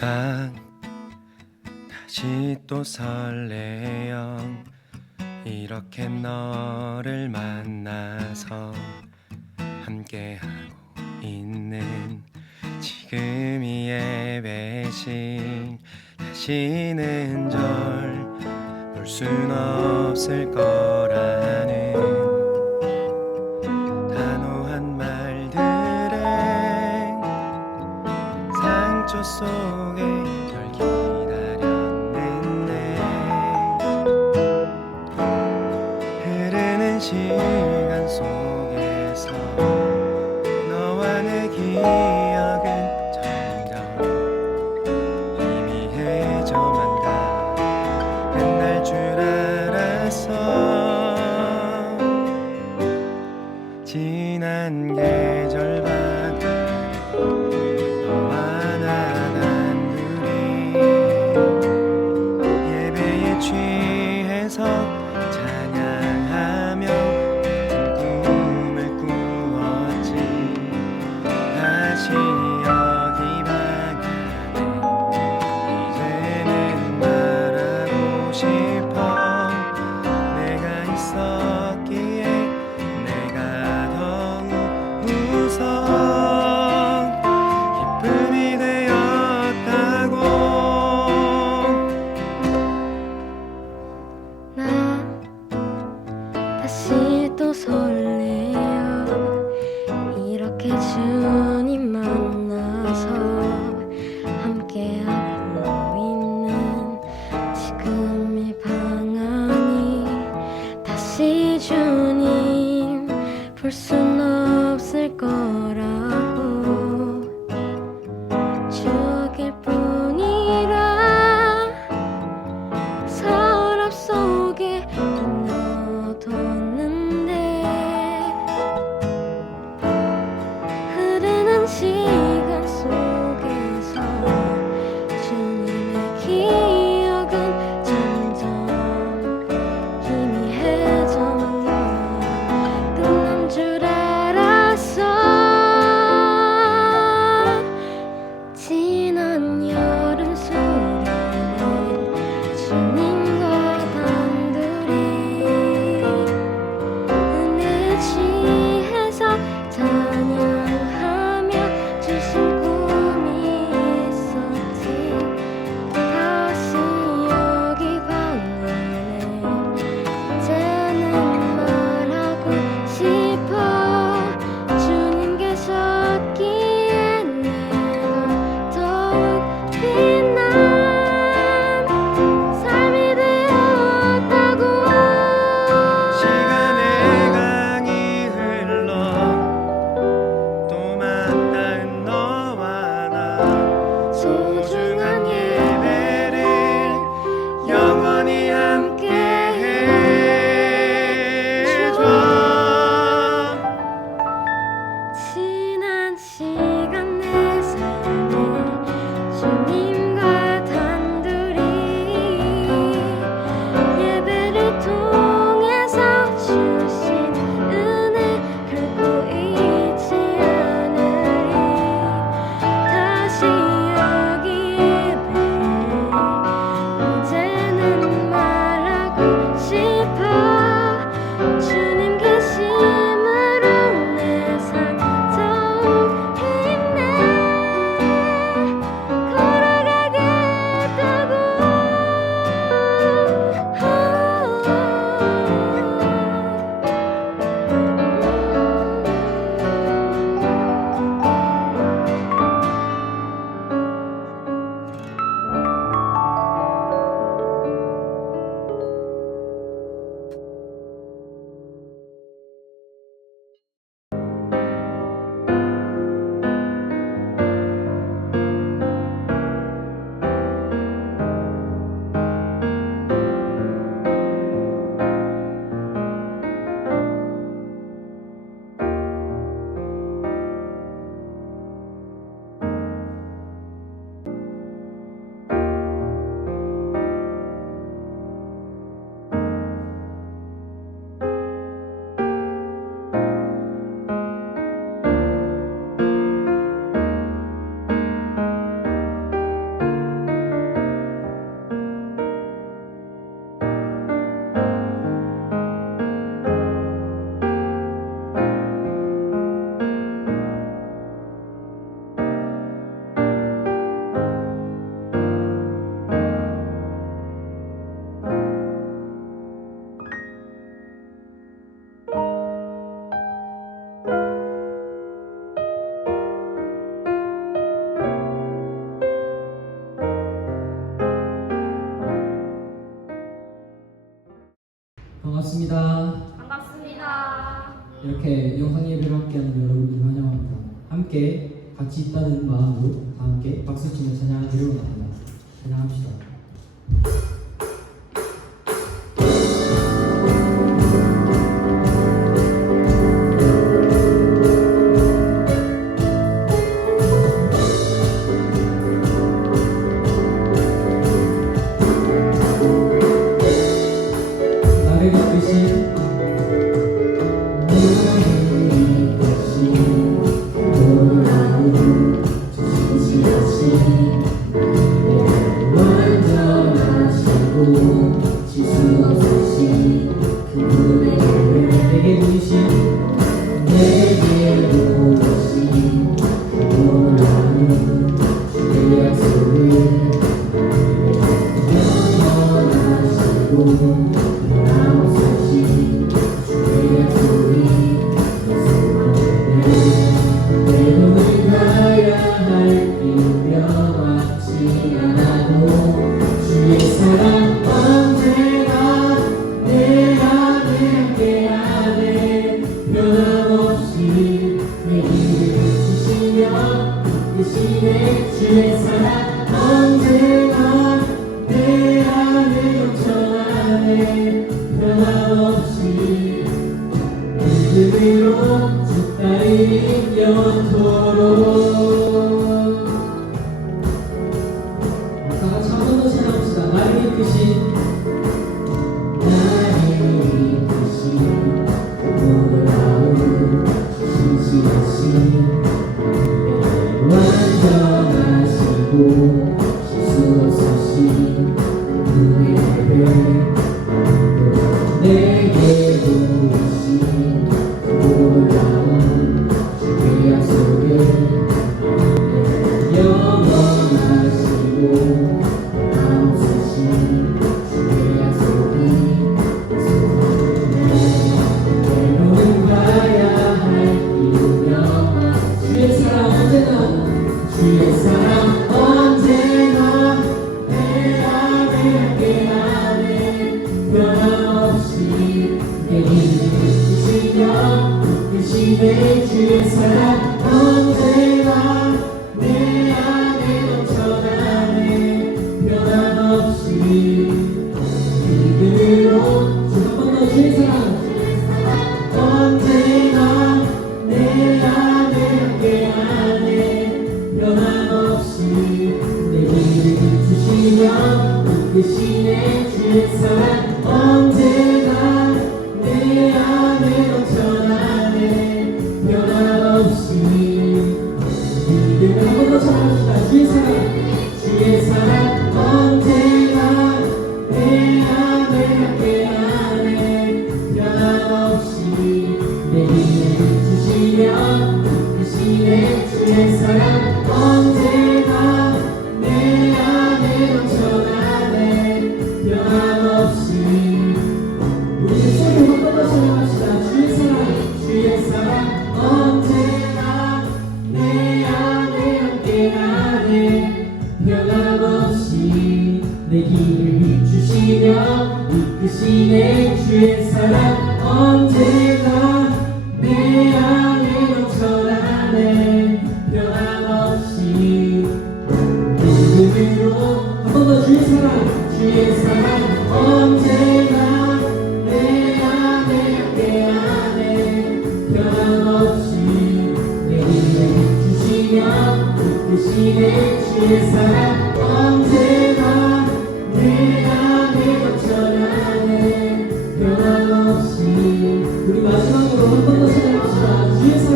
난 다시 또 설레요. 이렇게 너를 만나서 함께하고 있는 지금 이 예배신 다시는 절 볼 순 없을 거라는 단호한 말들에 상처 속에 널 기다렸는데 흐르는 시간 속에서 너와 내 기억은 점점 희미해져만 가. 끝날 줄 알았어. 이렇게 영상 예배를 함께하는 여러분들 환영합니다. 함께 같이 있다는 마음으로 다 함께 박수치며 찬양하기를 원합니다. 찬양합시다. 나를 이끄신 주의 사랑 언제나 내 안에 넘쳐나네 변함없이 믿음으로 주 따르니 영원토록. 다같이 한 번 더 찬양합시다. 나를 이끄신 놀라운 신실하신 완전하시고 실수 없으신 그의 별 내게 보이신 놀라운 주의 약속을 영원하시고 없으신 주의 약속이 때로는 가야 할 이유며 주의 사랑 언제나 주의 사랑 언제나 내 안에 함께하네 변함없이 내게 주시며 이끄시네 주의 사랑 언제나 내 안에 넘쳐나네 변함없이 믿음으로 한 번 더 주의 사랑 언제나 내 안에 함께하네 변함없이 내 길을 비추시며 이끄시네 주의 사랑 언제나 내 안에 넘쳐나네 변함없이 믿음을 한 번 더 찬양합시다. 주의 사랑 언제나 내 안에 함께하네 변함없이 내 길을 비추시며 이끄시네 주의 사랑 언제나 내 안에 넘쳐나네 변함없이. 우리 소리 한 번 더 찬양합시다. 주의 사랑 언제나 내 안에 함께하네 변함없이 내 길을 비추시며 이끄시네 주의 사랑 언제나 내 안에 넘쳐나네 변함없이 믿음으로 한 번 더 주의 사랑 언제나 내 안에 함께하네 변함없이 내 길을 비추시며 이끄시네 주의 사랑 언제나 내 안에 넘쳐나네 변함없이. 우리 마지막으로 한 번 더 찬양합시다.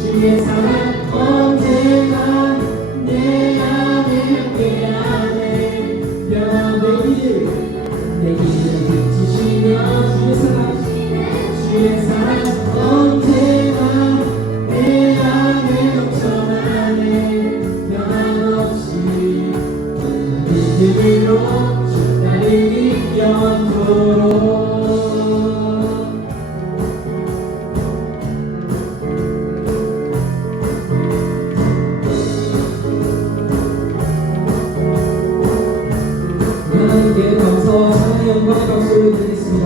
주의 사랑 언제나 내 안에 함께하네 변함없이 내 길을 비추시며 주의 사랑 언제나 내 안에 넘쳐나네 변함없이 믿음으로 주 따르니 영원토록. 하나님께 감사와 찬양의 영광의 박수를 드리겠습니다.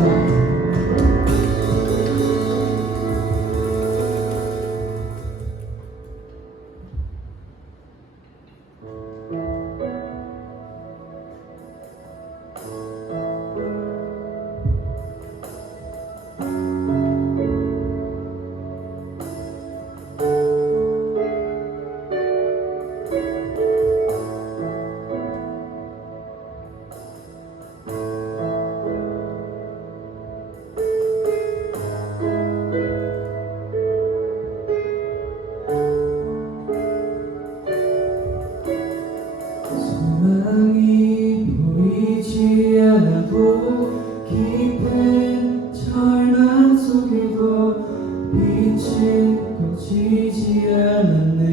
소망이 보이지 않아도 깊은 절망 속에도 빛은 꺼지지 않았네.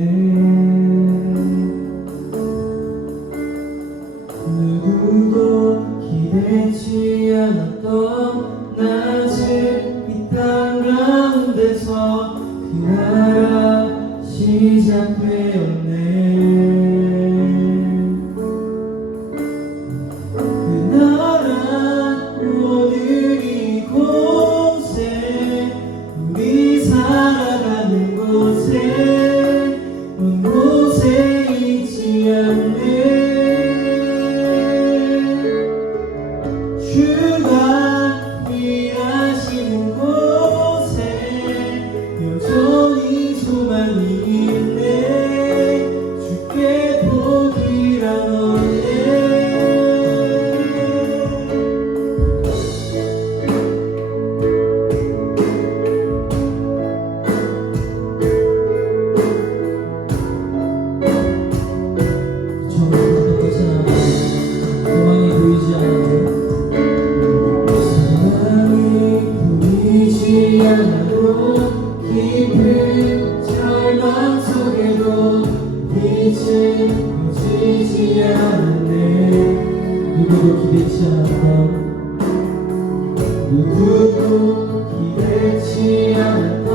누구도 기대지 않았던 낮은 이 땅 가운데서 그 나라 시작되었네. 그 나라 오늘 이곳에 우리 살아가는 곳에 온 곳에 있지 않네. 주가 일하시는 곳에 여전히 소망이 있네. 주께 복이란 없네. 처음부터 끝이나 소망이 보이지 않아도 깊은 절망 속에도 빛은 꺼지지 않았네. 누구도 기대치 않았던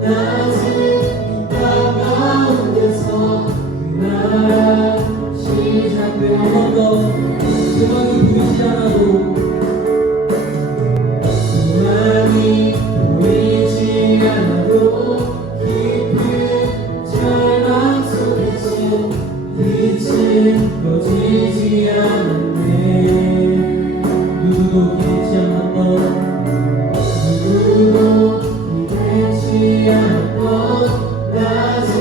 낮은 이 땅 가운데서 그 나라 시작되어 한 번 더 소망이 보이지 않아도 소망이 보이지 않아도 깊은 절망 속에서 빛은 꺼지지 않았네. 누구도 기대치 않았던 낮은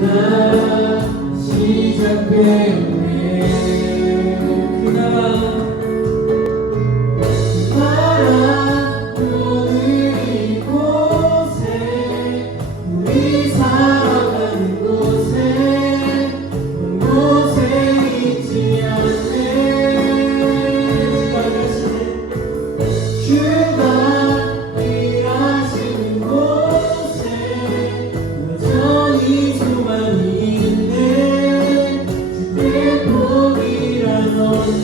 나라 시작되었네. 그 나라 오늘 이곳에 우리 살아가는 곳에 온 곳에 있지 않네. 주가 일하시는 곳에 여전히 소망이 있네. 주께 복이란 없네.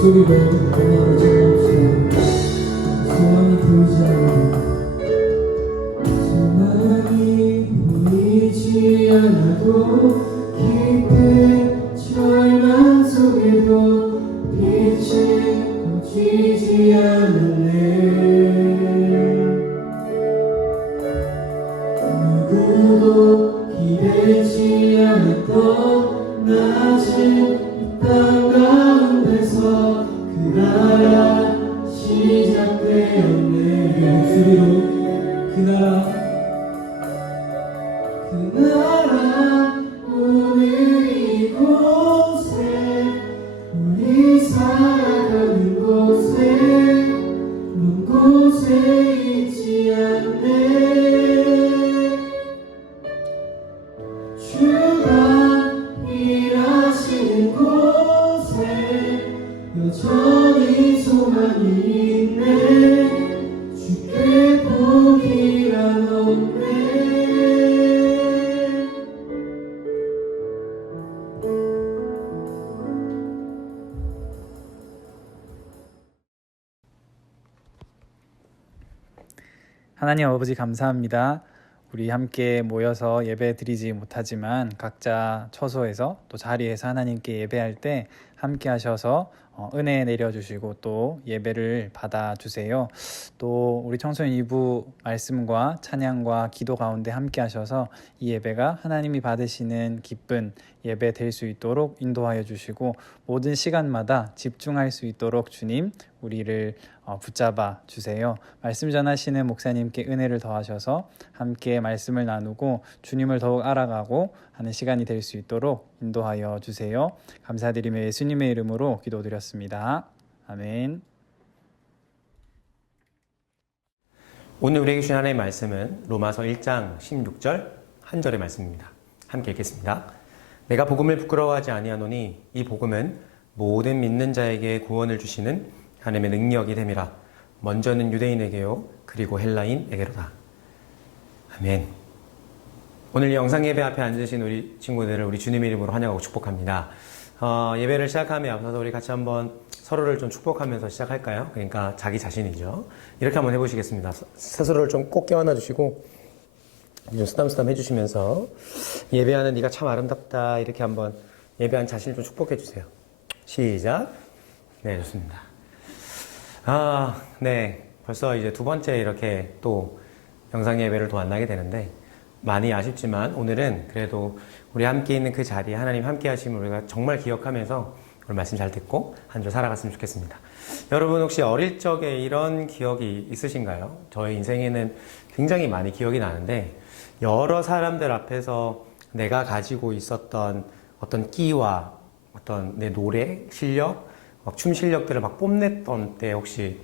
소리로 전화를 전합시다. 소망이 보이지 않아도 소망이 보이지 않아도 깊은 절망 속에도 빛이 꺼지지 않았네. 누구도 기대치 않았던 낮은 이 땅 가운데서 그 나라 시작되었네. 목소리로 그 나라 오늘 이곳에 우리 살아가는 곳에 먼 곳에 있지 않네. 주가 일하시는 곳에 여전히 소망이 있네. 주께 포기란 없네. 하나님 아버지 감사합니다. 우리 함께 모여서 예배 드리지 못하지만 각자 처소에서 또 자리에서 하나님께 예배할 때 함께 하셔서 은혜 내려주시고 또 예배를 받아주세요. 또 우리 청소년 2부 말씀과 찬양과 기도 가운데 함께 하셔서 이 예배가 하나님이 받으시는 기쁜 예배 될 수 있도록 인도하여 주시고 모든 시간마다 집중할 수 있도록 주님 우리를 붙잡아 주세요. 말씀 전하시는 목사님께 은혜를 더하셔서 함께 말씀을 나누고 주님을 더욱 알아가고 하는 시간이 될 수 있도록 인도하여 주세요. 감사드리며 예수님의 이름으로 기도드렸습니다. 아멘. 오늘 우리에게 주신 하나님의 말씀은 로마서 1장 16절 한 절의 말씀입니다. 함께 읽겠습니다. 내가 복음을 부끄러워하지 아니하노니 이 복음은 모든 믿는 자에게 구원을 주시는 하나님의 능력이 됨이라. 먼저는 유대인에게요 그리고 헬라인에게로다. 아멘. 오늘 영상 예배 앞에 앉으신 우리 친구들을 우리 주님의 이름으로 환영하고 축복합니다. 예배를 시작함에 앞서서 우리 같이 한번 서로를 좀 축복하면서 시작할까요? 그러니까 자기 자신이죠. 이렇게 한번 해보시겠습니다. 스스로를 좀 꼭 껴안아 주시고 좀 쓰담쓰담 해주시면서 예배하는 네가 참 아름답다 이렇게 한번 예배한 자신을 좀 축복해 주세요. 시작. 네, 좋습니다. 네. 벌써 이제 두 번째 이렇게 또 영상 예배를 또 만나게 되는데 많이 아쉽지만 오늘은 그래도 우리 함께 있는 그 자리에 하나님 함께 하심을 우리가 정말 기억하면서 오늘 말씀 잘 듣고 한 주 살아갔으면 좋겠습니다. 여러분 혹시 어릴 적에 이런 기억이 있으신가요? 저의 인생에는 굉장히 많이 기억이 나는데 여러 사람들 앞에서 내가 가지고 있었던 어떤 끼와 어떤 내 노래 실력, 춤 실력들을 막 뽐냈던 때 혹시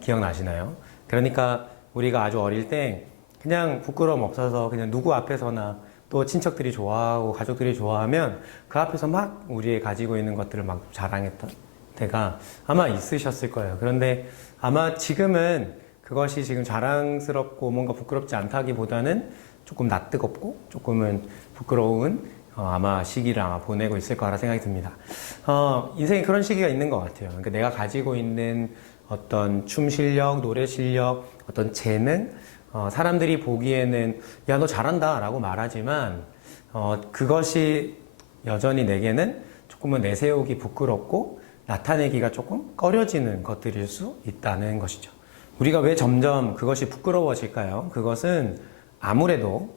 기억나시나요? 그러니까 우리가 아주 어릴 때 그냥 부끄러움 없어서 그냥 누구 앞에서나 또 친척들이 좋아하고 가족들이 좋아하면 그 앞에서 막 우리의 가지고 있는 것들을 막 자랑했던 때가 아마 있으셨을 거예요. 그런데 아마 지금은 그것이 지금 자랑스럽고 뭔가 부끄럽지 않다기보다는 조금 낯뜨겁고 조금은 부끄러운 아마 시기를 아마 보내고 있을 거라 생각이 듭니다. 인생에 그런 시기가 있는 것 같아요. 그러니까 내가 가지고 있는 어떤 춤 실력, 노래 실력, 어떤 재능, 사람들이 보기에는 야, 너 잘한다 라고 말하지만 그것이 여전히 내게는 조금은 내세우기 부끄럽고 나타내기가 조금 꺼려지는 것들일 수 있다는 것이죠. 우리가 왜 점점 그것이 부끄러워질까요? 그것은 아무래도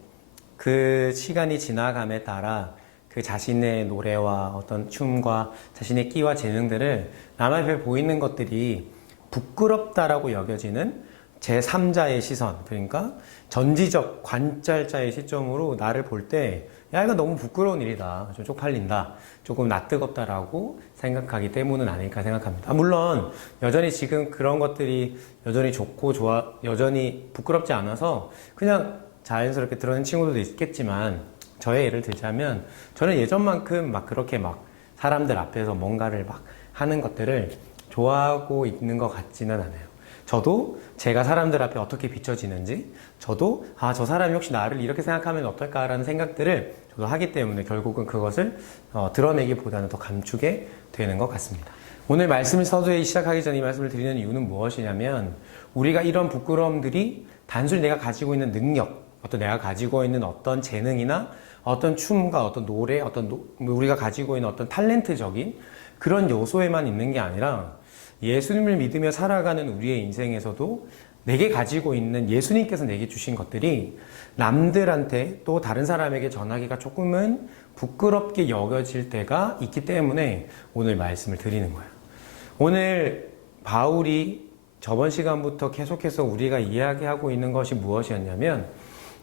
그 시간이 지나감에 따라 그 자신의 노래와 어떤 춤과 자신의 끼와 재능들을 남 앞에 보이는 것들이 부끄럽다라고 여겨지는 제3자의 시선, 그러니까 전지적 관찰자의 시점으로 나를 볼 때 야, 이거 너무 부끄러운 일이다, 좀 쪽팔린다, 조금 낯뜨겁다라고 생각하기 때문은 아닐까 생각합니다. 물론 여전히 지금 그런 것들이 여전히 좋고 좋아, 여전히 부끄럽지 않아서 그냥 자연스럽게 드러낸 친구들도 있겠지만 저의 예를 들자면 저는 예전만큼 막 그렇게 막 사람들 앞에서 뭔가를 막 하는 것들을 좋아하고 있는 것 같지는 않아요. 저도 제가 사람들 앞에 어떻게 비춰지는지, 저도 저 사람이 혹시 나를 이렇게 생각하면 어떨까라는 생각들을 저도 하기 때문에 결국은 그것을 드러내기보다는 더 감추게 되는 것 같습니다. 오늘 말씀을 서두에 시작하기 전에 이 말씀을 드리는 이유는 무엇이냐면 우리가 이런 부끄러움들이 단순히 내가 가지고 있는 능력, 어떤 내가 가지고 있는 어떤 재능이나 어떤 춤과 어떤 노래, 우리가 가지고 있는 어떤 탤런트적인 그런 요소에만 있는 게 아니라 예수님을 믿으며 살아가는 우리의 인생에서도 내게 가지고 있는 예수님께서 내게 주신 것들이 남들한테 또 다른 사람에게 전하기가 조금은 부끄럽게 여겨질 때가 있기 때문에 오늘 말씀을 드리는 거예요. 오늘 바울이 저번 시간부터 계속해서 우리가 이야기하고 있는 것이 무엇이었냐면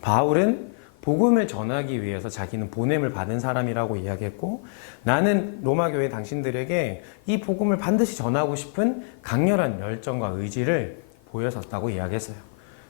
바울은 복음을 전하기 위해서 자기는 보냄을 받은 사람이라고 이야기했고 나는 로마교회 당신들에게 이 복음을 반드시 전하고 싶은 강렬한 열정과 의지를 보였었다고 이야기했어요.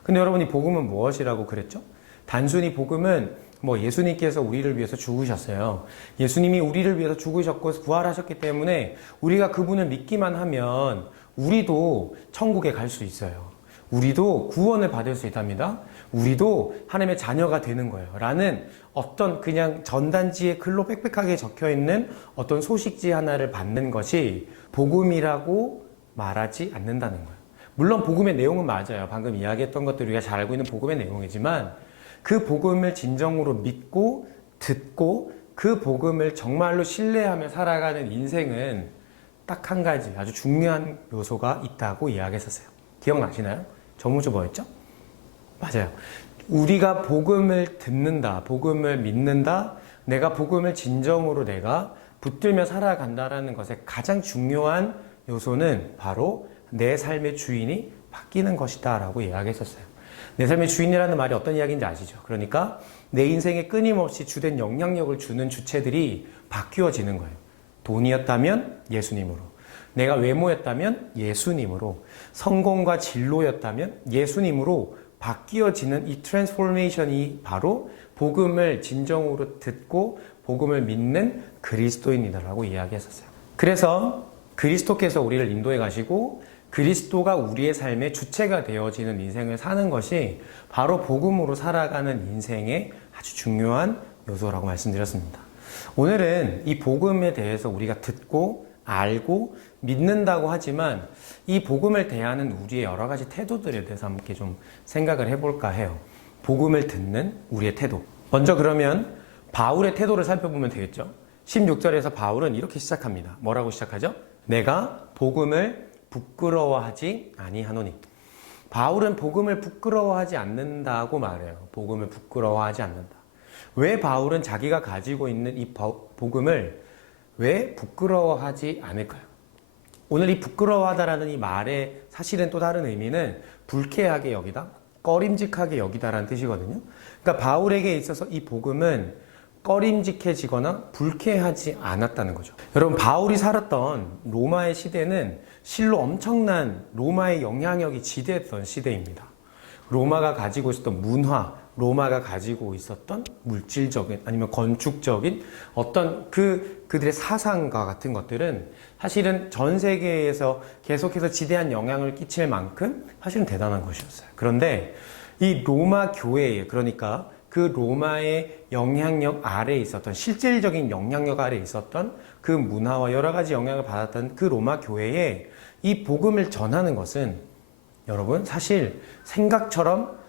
근데 여러분이 복음은 무엇이라고 그랬죠? 단순히 복음은 예수님께서 우리를 위해서 죽으셨어요. 예수님이 우리를 위해서 죽으셨고 부활하셨기 때문에 우리가 그분을 믿기만 하면 우리도 천국에 갈 수 있어요. 우리도 구원을 받을 수 있답니다. 우리도 하나님의 자녀가 되는 거예요. 라는 어떤 그냥 전단지에 글로 빽빽하게 적혀 있는 어떤 소식지 하나를 받는 것이 복음이라고 말하지 않는다는 거예요. 물론 복음의 내용은 맞아요. 방금 이야기했던 것들 우리가 잘 알고 있는 복음의 내용이지만 그 복음을 진정으로 믿고 듣고 그 복음을 정말로 신뢰하며 살아가는 인생은 딱 한 가지 아주 중요한 요소가 있다고 이야기했었어요. 기억나시나요? 저번주 뭐였죠? 맞아요. 우리가 복음을 듣는다, 복음을 믿는다, 내가 복음을 진정으로 내가 붙들며 살아간다라는 것의 가장 중요한 요소는 바로 내 삶의 주인이 바뀌는 것이다 라고 이야기했었어요. 내 삶의 주인이라는 말이 어떤 이야기인지 아시죠? 그러니까 내 인생에 끊임없이 주된 영향력을 주는 주체들이 바뀌어지는 거예요. 돈이었다면 예수님으로, 내가 외모였다면 예수님으로, 성공과 진로였다면 예수님으로 바뀌어지는 이 트랜스포메이션이 바로 복음을 진정으로 듣고 복음을 믿는 그리스도인이다라고 이야기했었어요. 그래서 그리스도께서 우리를 인도해 가시고 그리스도가 우리의 삶의 주체가 되어지는 인생을 사는 것이 바로 복음으로 살아가는 인생의 아주 중요한 요소라고 말씀드렸습니다. 오늘은 이 복음에 대해서 우리가 듣고 알고 믿는다고 하지만 이 복음을 대하는 우리의 여러 가지 태도들에 대해서 함께 좀 생각을 해볼까 해요. 복음을 듣는 우리의 태도. 먼저 그러면 바울의 태도를 살펴보면 되겠죠. 16절에서 바울은 이렇게 시작합니다. 뭐라고 시작하죠? 내가 복음을 부끄러워하지 아니하노니. 바울은 복음을 부끄러워하지 않는다고 말해요. 복음을 부끄러워하지 않는다. 왜 바울은 자기가 가지고 있는 이 복음을 왜 부끄러워하지 않을까요? 오늘 이 부끄러워하다라는 이 말의 사실은 또 다른 의미는 불쾌하게 여기다, 꺼림직하게 여기다라는 뜻이거든요. 그러니까 바울에게 있어서 이 복음은 꺼림직해지거나 불쾌하지 않았다는 거죠. 여러분, 바울이 살았던 로마의 시대는 실로 엄청난 로마의 영향력이 지대했던 시대입니다. 로마가 가지고 있었던 문화, 로마가 가지고 있었던 물질적인 아니면 건축적인 어떤 그들의 사상과 같은 것들은 사실은 전 세계에서 계속해서 지대한 영향을 끼칠 만큼 사실은 대단한 것이었어요. 그런데 이 로마 교회에, 그러니까 그 로마의 영향력 아래에 있었던, 실질적인 영향력 아래에 있었던 그 문화와 여러 가지 영향을 받았던 그 로마 교회에 이 복음을 전하는 것은 여러분 사실 생각처럼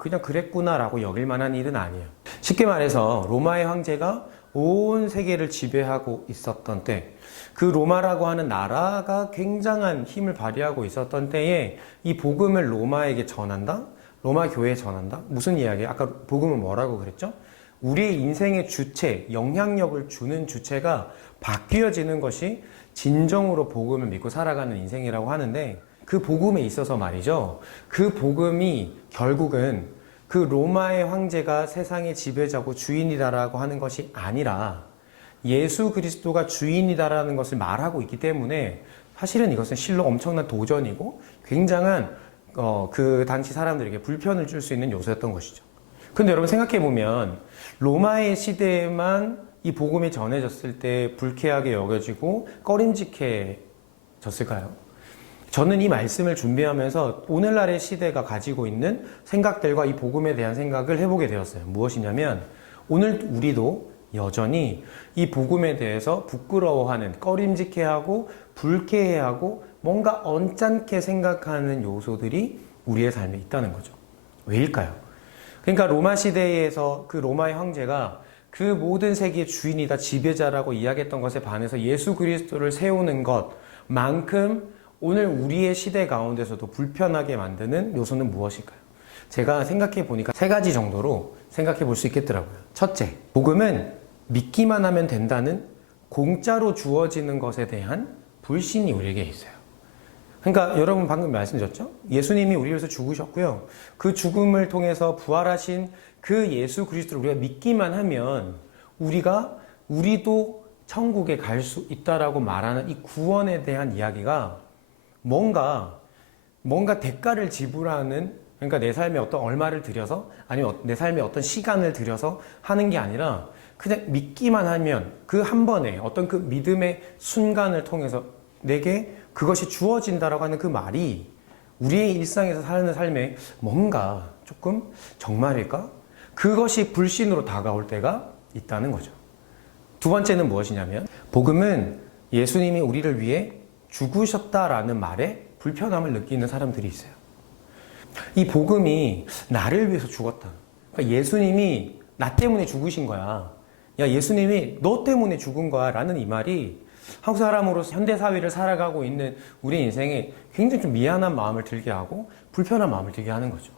그냥 그랬구나라고 여길 만한 일은 아니에요. 쉽게 말해서 로마의 황제가 온 세계를 지배하고 있었던 때, 그 로마라고 하는 나라가 굉장한 힘을 발휘하고 있었던 때에 이 복음을 로마에게 전한다? 로마 교회에 전한다? 무슨 이야기예요? 아까 복음은 뭐라고 그랬죠? 우리의 인생의 주체, 영향력을 주는 주체가 바뀌어지는 것이 진정으로 복음을 믿고 살아가는 인생이라고 하는데, 그 복음에 있어서 말이죠. 그 복음이 결국은 그 로마의 황제가 세상의 지배자고 주인이다라고 하는 것이 아니라 예수 그리스도가 주인이다라는 것을 말하고 있기 때문에 사실은 이것은 실로 엄청난 도전이고 굉장한 그 당시 사람들에게 불편을 줄 수 있는 요소였던 것이죠. 근데 여러분 생각해보면 로마의 시대에만 이 복음이 전해졌을 때 불쾌하게 여겨지고 꺼림직해졌을까요? 저는 이 말씀을 준비하면서 오늘날의 시대가 가지고 있는 생각들과 이 복음에 대한 생각을 해보게 되었어요. 무엇이냐면 오늘 우리도 여전히 이 복음에 대해서 부끄러워하는, 꺼림직해하고 불쾌해하고 뭔가 언짢게 생각하는 요소들이 우리의 삶에 있다는 거죠. 왜일까요? 그러니까 로마 시대에서 그 로마의 황제가 그 모든 세계의 주인이다, 지배자라고 이야기했던 것에 반해서 예수 그리스도를 세우는 것만큼 오늘 우리의 시대 가운데서도 불편하게 만드는 요소는 무엇일까요? 제가 생각해 보니까 세 가지 정도로 생각해 볼 수 있겠더라고요. 첫째, 복음은 믿기만 하면 된다는 공짜로 주어지는 것에 대한 불신이 우리에게 있어요. 그러니까 여러분 방금 말씀드렸죠? 예수님이 우리 위해서 죽으셨고요. 그 죽음을 통해서 부활하신 그 예수 그리스도를 우리가 믿기만 하면 우리도 천국에 갈 수 있다라고 말하는 이 구원에 대한 이야기가 뭔가 대가를 지불하는, 그러니까 내 삶에 어떤 얼마를 들여서 아니면 내 삶에 어떤 시간을 들여서 하는 게 아니라 그냥 믿기만 하면 그 한 번에 어떤 그 믿음의 순간을 통해서 내게 그것이 주어진다라고 하는 그 말이 우리의 일상에서 사는 삶에 뭔가 조금 정말일까? 그것이 불신으로 다가올 때가 있다는 거죠. 두 번째는 무엇이냐면 복음은 예수님이 우리를 위해 죽으셨다라는 말에 불편함을 느끼는 사람들이 있어요. 이 복음이 나를 위해서 죽었다. 그러니까 예수님이 나 때문에 죽으신 거야. 야, 예수님이 너 때문에 죽은 거야. 라는 이 말이 한국 사람으로서 현대사회를 살아가고 있는 우리 인생에 굉장히 좀 미안한 마음을 들게 하고 불편한 마음을 들게 하는 거죠.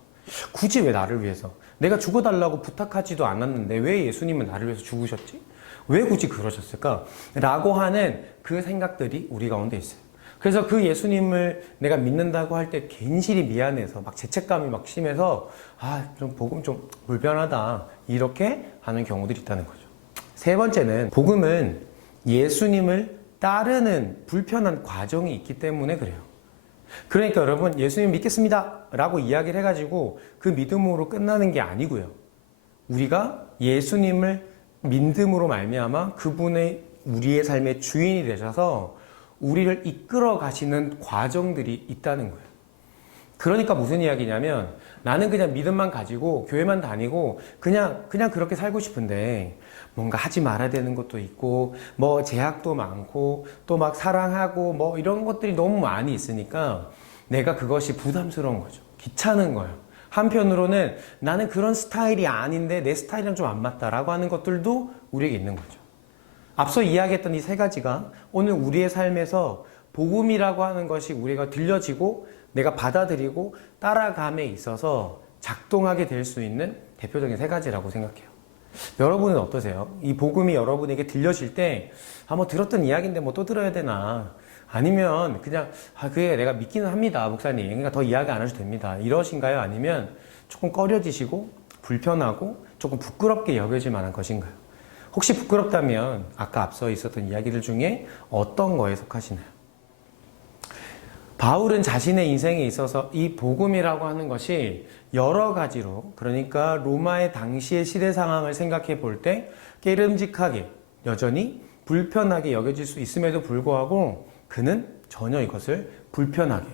굳이 왜 나를 위해서? 내가 죽어달라고 부탁하지도 않았는데 왜 예수님은 나를 위해서 죽으셨지? 왜 굳이 그러셨을까? 라고 하는 그 생각들이 우리 가운데 있어요. 그래서 그 예수님을 내가 믿는다고 할 때 괜시리 미안해서 막 죄책감이 막 심해서 좀 복음 좀 불편하다 이렇게 하는 경우들이 있다는 거죠. 세 번째는 복음은 예수님을 따르는 불편한 과정이 있기 때문에 그래요. 그러니까 여러분 예수님 믿겠습니다 라고 이야기를 해가지고 그 믿음으로 끝나는 게 아니고요. 우리가 예수님을 믿음으로 말미암아 그분의 우리의 삶의 주인이 되셔서 우리를 이끌어 가시는 과정들이 있다는 거예요. 그러니까 무슨 이야기냐면 나는 그냥 믿음만 가지고 교회만 다니고 그냥 그렇게 살고 싶은데 뭔가 하지 말아야 되는 것도 있고 뭐 제약도 많고 또 막 사랑하고 뭐 이런 것들이 너무 많이 있으니까 내가 그것이 부담스러운 거죠. 귀찮은 거예요. 한편으로는 나는 그런 스타일이 아닌데 내 스타일이랑 좀 안 맞다라고 하는 것들도 우리에게 있는 거죠. 앞서 이야기했던 이 세 가지가 오늘 우리의 삶에서 복음이라고 하는 것이 우리가 들려지고 내가 받아들이고 따라감에 있어서 작동하게 될 수 있는 대표적인 세 가지라고 생각해요. 여러분은 어떠세요? 이 복음이 여러분에게 들려질 때 뭐 들었던 이야기인데 뭐 또 들어야 되나? 아니면 그냥 그게 내가 믿기는 합니다, 목사님. 그러니까 더 이야기 안 하셔도 됩니다. 이러신가요? 아니면 조금 꺼려지시고 불편하고 조금 부끄럽게 여겨질 만한 것인가요? 혹시 부끄럽다면 아까 앞서 있었던 이야기들 중에 어떤 거에 속하시나요? 바울은 자신의 인생에 있어서 이 복음이라고 하는 것이 여러 가지로, 그러니까 로마의 당시의 시대 상황을 생각해 볼 때 깨름직하게 여전히 불편하게 여겨질 수 있음에도 불구하고 그는 전혀 이것을 불편하게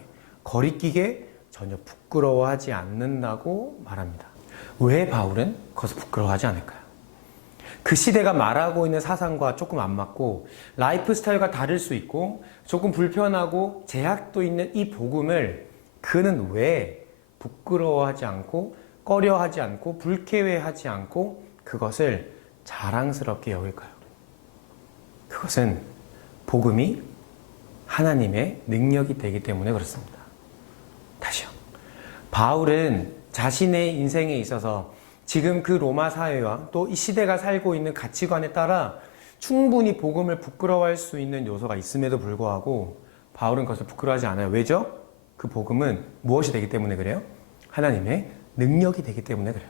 거리끼게 전혀 부끄러워하지 않는다고 말합니다. 왜 바울은 그것을 부끄러워하지 않을까요? 그 시대가 말하고 있는 사상과 조금 안 맞고 라이프 스타일과 다를 수 있고 조금 불편하고 제약도 있는 이 복음을 그는 왜 부끄러워하지 않고 꺼려하지 않고 불쾌해하지 않고 그것을 자랑스럽게 여길까요? 그것은 복음이 하나님의 능력이 되기 때문에 그렇습니다. 다시요. 바울은 자신의 인생에 있어서 지금 그 로마 사회와 또 이 시대가 살고 있는 가치관에 따라 충분히 복음을 부끄러워할 수 있는 요소가 있음에도 불구하고 바울은 그것을 부끄러워하지 않아요. 왜죠? 그 복음은 무엇이 되기 때문에 그래요? 하나님의 능력이 되기 때문에 그래요.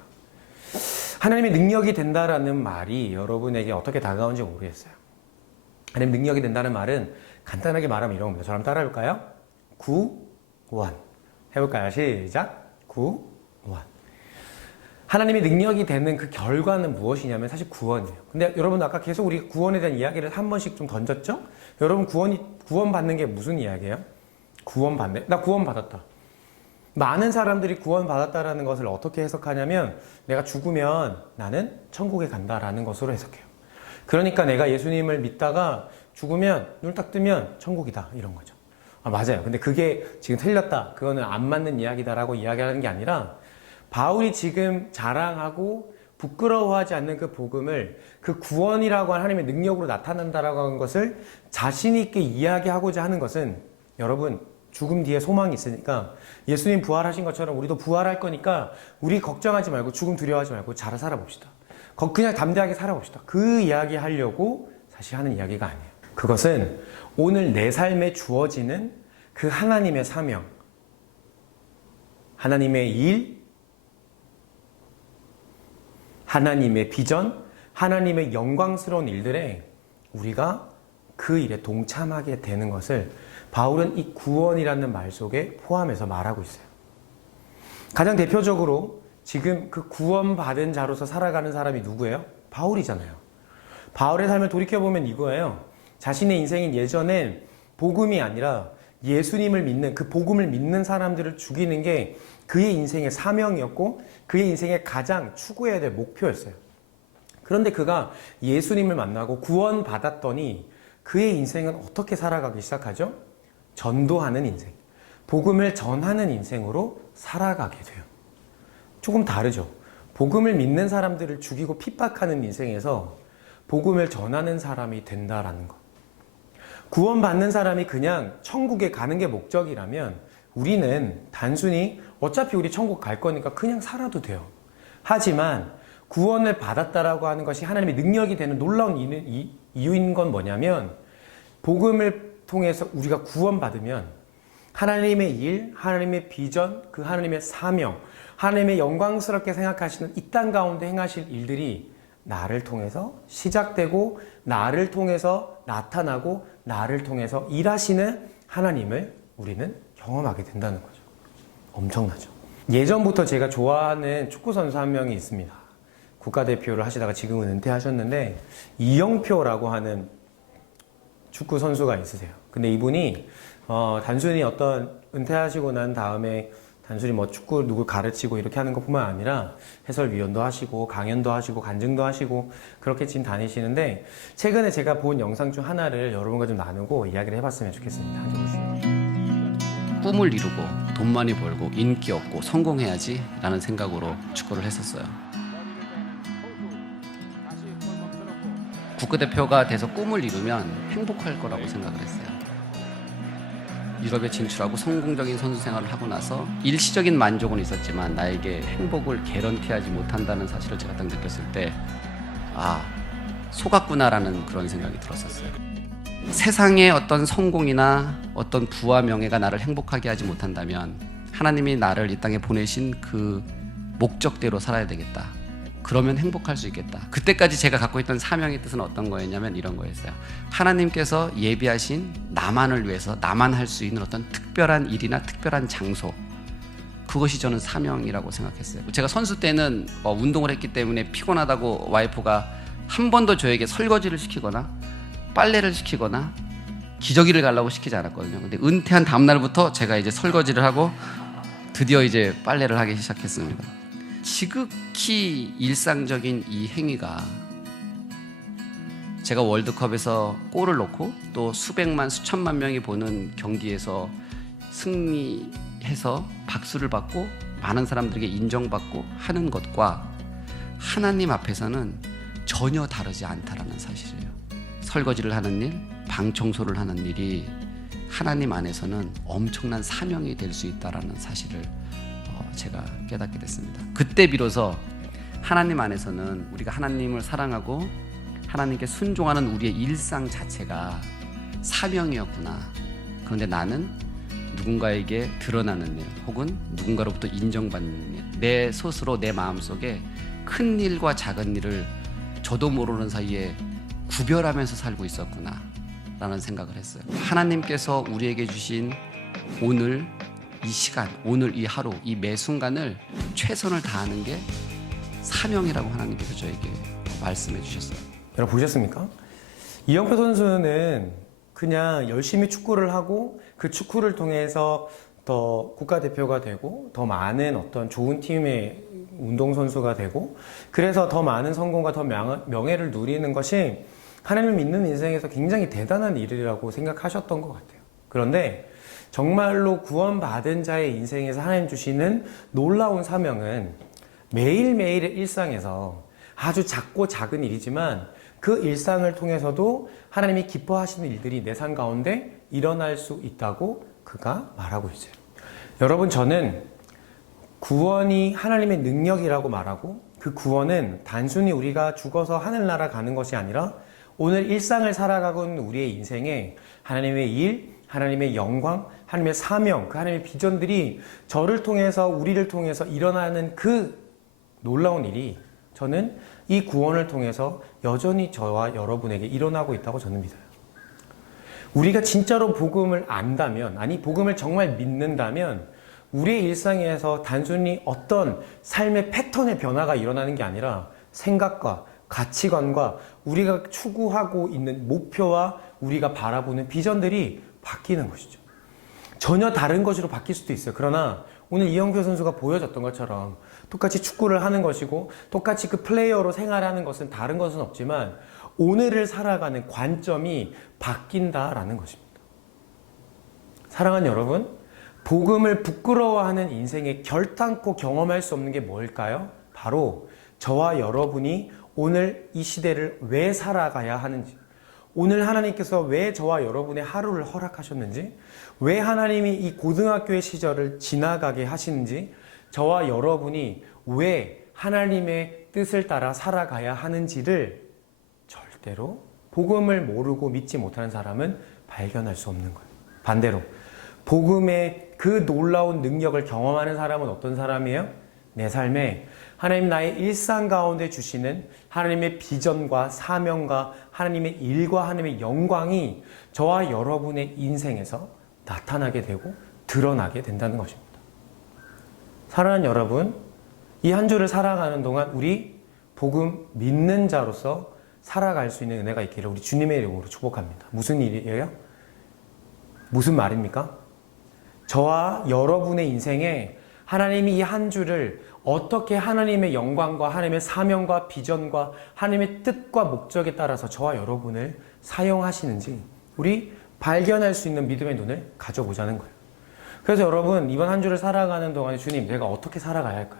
하나님의 능력이 된다라는 말이 여러분에게 어떻게 다가오는지 모르겠어요. 하나님 능력이 된다는 말은 간단하게 말하면 이런 겁니다. 저랑 따라 해볼까요? 구원. 해볼까요? 시작. 구원. 하나님의 능력이 되는 그 결과는 무엇이냐면 사실 구원이에요. 근데 여러분 아까 계속 우리 구원에 대한 이야기를 한 번씩 좀 던졌죠? 여러분 구원 받는 게 무슨 이야기예요? 구원 받네? 나 구원 받았다. 많은 사람들이 구원 받았다라는 것을 어떻게 해석하냐면 내가 죽으면 나는 천국에 간다라는 것으로 해석해요. 그러니까 내가 예수님을 믿다가 죽으면 눈 딱 뜨면 천국이다 이런 거죠. 맞아요. 근데 그게 지금 틀렸다. 그거는 안 맞는 이야기다라고 이야기하는 게 아니라 바울이 지금 자랑하고 부끄러워하지 않는 그 복음을 그 구원이라고 하는 하나님의 능력으로 나타난다라고 하는 것을 자신 있게 이야기하고자 하는 것은 여러분 죽음 뒤에 소망이 있으니까 예수님 부활하신 것처럼 우리도 부활할 거니까 우리 걱정하지 말고 죽음 두려워하지 말고 잘 살아봅시다. 그냥 담대하게 살아봅시다. 그 이야기 하려고 사실 하는 이야기가 아니에요. 그것은 오늘 내 삶에 주어지는 그 하나님의 사명, 하나님의 일, 하나님의 비전, 하나님의 영광스러운 일들에 우리가 그 일에 동참하게 되는 것을 바울은 이 구원이라는 말 속에 포함해서 말하고 있어요. 가장 대표적으로 지금 그 구원받은 자로서 살아가는 사람이 누구예요? 바울이잖아요. 바울의 삶을 돌이켜보면 이거예요. 자신의 인생인 예전엔 복음이 아니라 예수님을 믿는, 그 복음을 믿는 사람들을 죽이는 게 그의 인생의 사명이었고 그의 인생의 가장 추구해야 될 목표였어요. 그런데 그가 예수님을 만나고 구원받았더니 그의 인생은 어떻게 살아가기 시작하죠? 전도하는 인생, 복음을 전하는 인생으로 살아가게 돼요. 조금 다르죠. 복음을 믿는 사람들을 죽이고 핍박하는 인생에서 복음을 전하는 사람이 된다라는 것. 구원받는 사람이 그냥 천국에 가는 게 목적이라면 우리는 단순히 어차피 우리 천국 갈 거니까 그냥 살아도 돼요. 하지만 구원을 받았다라고 하는 것이 하나님의 능력이 되는 놀라운 이유인 건 뭐냐면 복음을 통해서 우리가 구원받으면 하나님의 일, 하나님의 비전, 그 하나님의 사명, 하나님의 영광스럽게 생각하시는 이 땅 가운데 행하실 일들이 나를 통해서 시작되고 나를 통해서 나타나고 나를 통해서 일하시는 하나님을 우리는 경험하게 된다는 거죠. 엄청나죠. 예전부터 제가 좋아하는 축구선수 한 명이 있습니다. 국가대표를 하시다가 지금은 은퇴하셨는데 이영표라고 하는 축구선수가 있으세요. 근데 이분이 단순히 어떤 은퇴하시고 난 다음에 단순히 뭐 축구 누굴 가르치고 이렇게 하는 것뿐만 아니라 해설위원도 하시고 강연도 하시고 간증도 하시고 그렇게 지금 다니시는데 최근에 제가 본 영상 중 하나를 여러분과 좀 나누고 이야기를 해봤으면 좋겠습니다. 함께 보시죠. 꿈을 이루고 돈 많이 벌고 인기 얻고 성공해야지 라는 생각으로 축구를 했었어요. 국가대표가 돼서 꿈을 이루면 행복할 거라고 생각을 했어요. 유럽에 진출하고 성공적인 선수 생활을 하고 나서 일시적인 만족은 있었지만 나에게 행복을 개런티하지 못한다는 사실을 제가 딱 느꼈을 때 속았구나라는 그런 생각이 들었었어요. 세상의 어떤 성공이나 어떤 부와 명예가 나를 행복하게 하지 못한다면 하나님이 나를 이 땅에 보내신 그 목적대로 살아야 되겠다. 그러면 행복할 수 있겠다. 그때까지 제가 갖고 있던 사명의 뜻은 어떤 거였냐면 이런 거였어요. 하나님께서 예비하신 나만을 위해서 나만 할 수 있는 어떤 특별한 일이나 특별한 장소, 그것이 저는 사명이라고 생각했어요. 제가 선수 때는 운동을 했기 때문에 피곤하다고 와이프가 한 번도 저에게 설거지를 시키거나 빨래를 시키거나 기저귀를 갈라고 시키지 않았거든요. 근데 은퇴한 다음날부터 제가 이제 설거지를 하고 드디어 이제 빨래를 하기 시작했습니다. 지극히 일상적인 이 행위가 제가 월드컵에서 골을 넣고 또 수백만 수천만 명이 보는 경기에서 승리해서 박수를 받고 많은 사람들에게 인정받고 하는 것과 하나님 앞에서는 전혀 다르지 않다라는 사실이에요. 설거지를 하는 일, 방 청소를 하는 일이 하나님 안에서는 엄청난 사명이 될 수 있다라는 사실을 제가 깨닫게 됐습니다. 그때 비로소 하나님 안에서는 우리가 하나님을 사랑하고 하나님께 순종하는 우리의 일상 자체가 사명이었구나. 그런데 나는 누군가에게 드러나는 일 혹은 누군가로부터 인정받는 일, 내 스스로 내 마음속에 큰 일과 작은 일을 저도 모르는 사이에 구별하면서 살고 있었구나 라는 생각을 했어요. 하나님께서 우리에게 주신 오늘 이 시간, 오늘 이 하루, 이 매 순간을 최선을 다하는 게 사명이라고 하나님께서 저에게 말씀해 주셨어요. 여러분 보셨습니까? 이영표 선수는 그냥 열심히 축구를 하고 그 축구를 통해서 더 국가대표가 되고 더 많은 어떤 좋은 팀의 운동선수가 되고 그래서 더 많은 성공과 더 명예를 누리는 것이 하나님을 믿는 인생에서 굉장히 대단한 일이라고 생각하셨던 것 같아요. 그런데 정말로 구원받은 자의 인생에서 하나님 주시는 놀라운 사명은 매일매일의 일상에서 아주 작고 작은 일이지만 그 일상을 통해서도 하나님이 기뻐하시는 일들이 내 삶 가운데 일어날 수 있다고 그가 말하고 있어요. 여러분, 저는 구원이 하나님의 능력이라고 말하고 그 구원은 단순히 우리가 죽어서 하늘나라 가는 것이 아니라 오늘 일상을 살아가고 있는 우리의 인생에 하나님의 일, 하나님의 영광, 하나님의 사명, 그 하나님의 비전들이 저를 통해서 우리를 통해서 일어나는 그 놀라운 일이 저는 이 구원을 통해서 여전히 저와 여러분에게 일어나고 있다고 저는 믿어요. 우리가 진짜로 복음을 안다면, 아니 복음을 정말 믿는다면 우리의 일상에서 단순히 어떤 삶의 패턴의 변화가 일어나는 게 아니라 생각과 가치관과 우리가 추구하고 있는 목표와 우리가 바라보는 비전들이 바뀌는 것이죠. 전혀 다른 것으로 바뀔 수도 있어요. 그러나 오늘 이영표 선수가 보여줬던 것처럼 똑같이 축구를 하는 것이고 똑같이 그 플레이어로 생활하는 것은 다른 것은 없지만 오늘을 살아가는 관점이 바뀐다라는 것입니다. 사랑하는 여러분, 복음을 부끄러워하는 인생에 결단코 경험할 수 없는 게 뭘까요? 바로 저와 여러분이 오늘 이 시대를 왜 살아가야 하는지, 오늘 하나님께서 왜 저와 여러분의 하루를 허락하셨는지, 왜 하나님이 이 고등학교의 시절을 지나가게 하시는지, 저와 여러분이 왜 하나님의 뜻을 따라 살아가야 하는지를 절대로 복음을 모르고 믿지 못하는 사람은 발견할 수 없는 거예요. 반대로 복음의 그 놀라운 능력을 경험하는 사람은 어떤 사람이에요? 내 삶에 하나님 나의 일상 가운데 주시는 하나님의 비전과 사명과 하나님의 일과 하나님의 영광이 저와 여러분의 인생에서 나타나게 되고 드러나게 된다는 것입니다. 사랑하는 여러분, 이 한 주를 살아가는 동안 우리 복음 믿는 자로서 살아갈 수 있는 은혜가 있기를 우리 주님의 이름으로 축복합니다. 무슨 일이에요? 무슨 말입니까? 저와 여러분의 인생에 하나님이 이 한 주를 어떻게 하나님의 영광과 하나님의 사명과 비전과 하나님의 뜻과 목적에 따라서 저와 여러분을 사용하시는지 우리 발견할 수 있는 믿음의 눈을 가져보자는 거예요. 그래서 여러분, 이번 한 주를 살아가는 동안에 주님, 내가 어떻게 살아가야 할까요?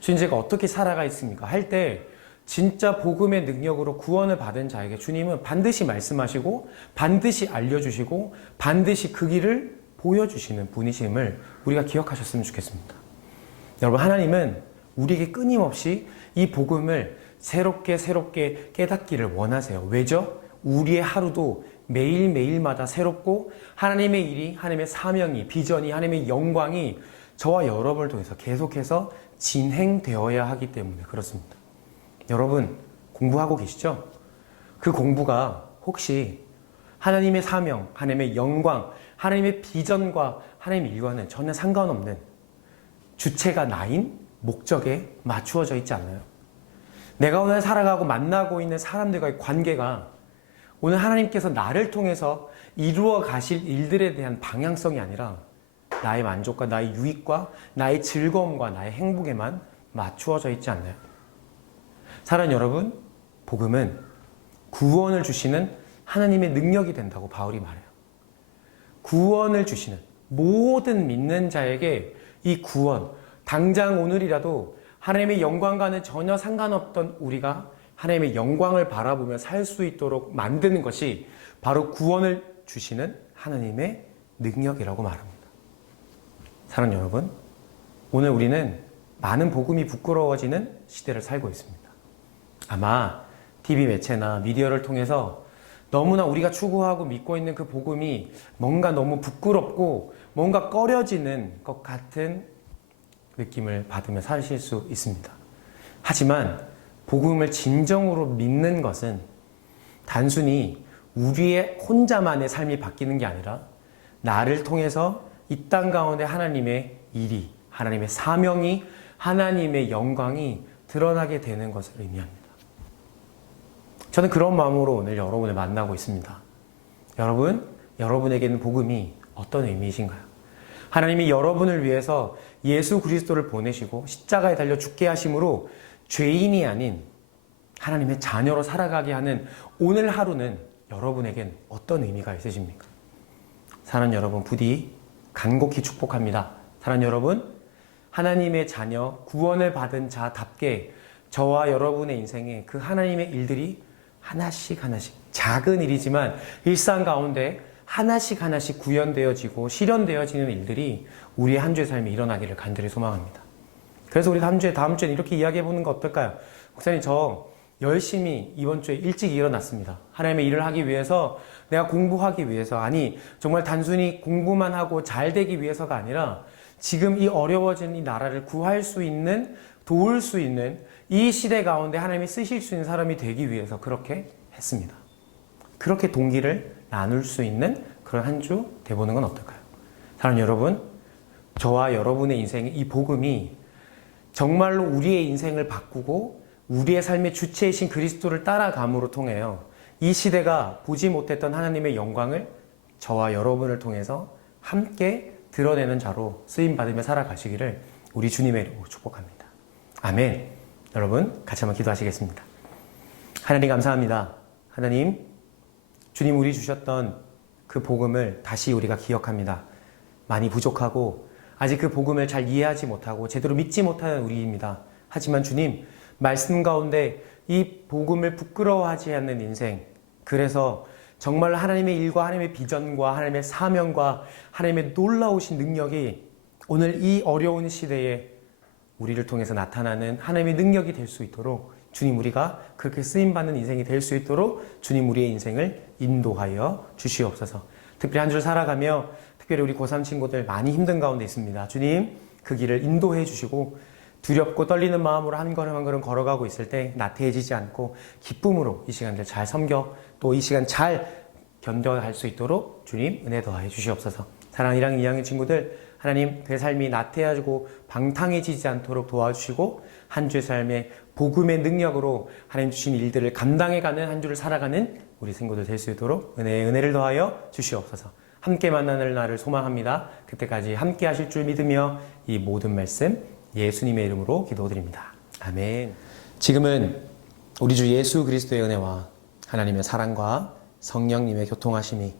주님, 제가 어떻게 살아가 있습니까? 할 때 진짜 복음의 능력으로 구원을 받은 자에게 주님은 반드시 말씀하시고 반드시 알려주시고 반드시 그 길을 보여주시는 분이심을 우리가 기억하셨으면 좋겠습니다. 여러분, 하나님은 우리에게 끊임없이 이 복음을 새롭게 깨닫기를 원하세요. 왜죠? 우리의 하루도 매일매일마다 새롭고 하나님의 일이, 하나님의 사명이, 비전이, 하나님의 영광이 저와 여러분을 통해서 계속해서 진행되어야 하기 때문에 그렇습니다. 여러분, 공부하고 계시죠? 그 공부가 혹시 하나님의 사명, 하나님의 영광, 하나님의 비전과 하나님의 일과는 전혀 상관없는 주체가 나인 목적에 맞추어져 있지 않나요? 내가 오늘 살아가고 만나고 있는 사람들과의 관계가 오늘 하나님께서 나를 통해서 이루어 가실 일들에 대한 방향성이 아니라 나의 만족과 나의 유익과 나의 즐거움과 나의 행복에만 맞추어져 있지 않나요? 사랑하는 여러분, 복음은 구원을 주시는 하나님의 능력이 된다고 바울이 말해요. 구원을 주시는 모든 믿는 자에게 이 구원, 당장 오늘이라도 하나님의 영광과는 전혀 상관없던 우리가 하나님의 영광을 바라보며 살 수 있도록 만드는 것이 바로 구원을 주시는 하나님의 능력이라고 말합니다. 사랑하는 여러분, 오늘 우리는 많은 복음이 부끄러워지는 시대를 살고 있습니다. 아마 TV 매체나 미디어를 통해서 너무나 우리가 추구하고 믿고 있는 그 복음이 뭔가 너무 부끄럽고 뭔가 꺼려지는 것 같은 느낌을 받으며 사실 수 있습니다. 하지만 복음을 진정으로 믿는 것은 단순히 우리의 혼자만의 삶이 바뀌는 게 아니라 나를 통해서 이 땅 가운데 하나님의 일이, 하나님의 사명이, 하나님의 영광이 드러나게 되는 것을 의미합니다. 저는 그런 마음으로 오늘 여러분을 만나고 있습니다. 여러분, 여러분에게는 복음이 어떤 의미이신가요? 하나님이 여러분을 위해서 예수 그리스도를 보내시고 십자가에 달려 죽게 하심으로 죄인이 아닌 하나님의 자녀로 살아가게 하는 오늘 하루는 여러분에겐 어떤 의미가 있으십니까? 사랑하는 여러분, 부디 간곡히 축복합니다. 사랑하는 여러분, 하나님의 자녀, 구원을 받은 자답게 저와 여러분의 인생에 그 하나님의 일들이 하나씩 작은 일이지만 일상 가운데 하나씩 구현되어지고 실현되어지는 일들이 우리의 한 주의 삶에 일어나기를 간절히 소망합니다. 그래서 우리 다음 주에 이렇게 이야기해 보는 거 어떨까요? 목사님, 저 열심히 이번 주에 일찍 일어났습니다. 하나님의 일을 하기 위해서, 내가 공부하기 위해서, 아니 정말 단순히 공부만 하고 잘 되기 위해서가 아니라 지금 이 어려워진 이 나라를 구할 수 있는, 도울 수 있는 이 시대 가운데 하나님이 쓰실 수 있는 사람이 되기 위해서 그렇게 했습니다. 그렇게 동기를 나눌 수 있는 그런 한 주 돼보는 건 어떨까요? 사랑하는 여러분, 저와 여러분의 인생에 이 복음이 정말로 우리의 인생을 바꾸고 우리의 삶의 주체이신 그리스도를 따라감으로 통해요. 이 시대가 보지 못했던 하나님의 영광을 저와 여러분을 통해서 함께 드러내는 자로 쓰임받으며 살아가시기를 우리 주님의 이름으로 축복합니다. 아멘. 여러분 같이 한번 기도하시겠습니다. 하나님 감사합니다. 하나님, 주님 우리 주셨던 그 복음을 다시 우리가 기억합니다. 많이 부족하고 아직 그 복음을 잘 이해하지 못하고 제대로 믿지 못하는 우리입니다. 하지만 주님, 말씀 가운데 이 복음을 부끄러워하지 않는 인생, 그래서 정말 하나님의 일과 하나님의 비전과 하나님의 사명과 하나님의 놀라우신 능력이 오늘 이 어려운 시대에 우리를 통해서 나타나는 하나님의 능력이 될 수 있도록 주님, 우리가 그렇게 쓰임받는 인생이 될 수 있도록 주님 우리의 인생을 인도하여 주시옵소서. 특별히 한 주 살아가며 특별히 우리 고3 친구들 많이 힘든 가운데 있습니다. 주님, 그 길을 인도해 주시고 두렵고 떨리는 마음으로 한 걸음 한 걸음 걸어가고 있을 때 나태해지지 않고 기쁨으로 이 시간들 잘 섬겨 또 이 시간 잘 견뎌갈 수 있도록 주님 은혜 더하여 주시옵소서. 사랑하는 1학년 2학년 친구들, 하나님 그 삶이 나태해지고 방탕해지지 않도록 도와주시고 한 주의 삶에 복음의 능력으로 하나님 주신 일들을 감당해가는 한 주를 살아가는 우리 친구들 될 수 있도록 은혜를 더하여 주시옵소서. 함께 만나는 날을 소망합니다. 그때까지 함께 하실 줄 믿으며 이 모든 말씀 예수님의 이름으로 기도드립니다. 아멘. 지금은 우리 주 예수 그리스도의 은혜와 하나님의 사랑과 성령님의 교통하심이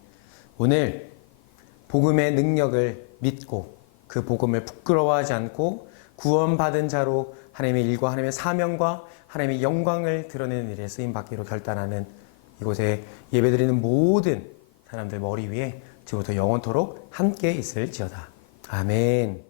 오늘 복음의 능력을 믿고 그 복음을 부끄러워하지 않고 구원받은 자로 하나님의 일과 하나님의 사명과 하나님의 영광을 드러내는 일에 쓰임받기로 결단하는 이곳에 예배드리는 모든 사람들 머리 위에 지금부터 영원토록 함께 있을지어다. 아멘.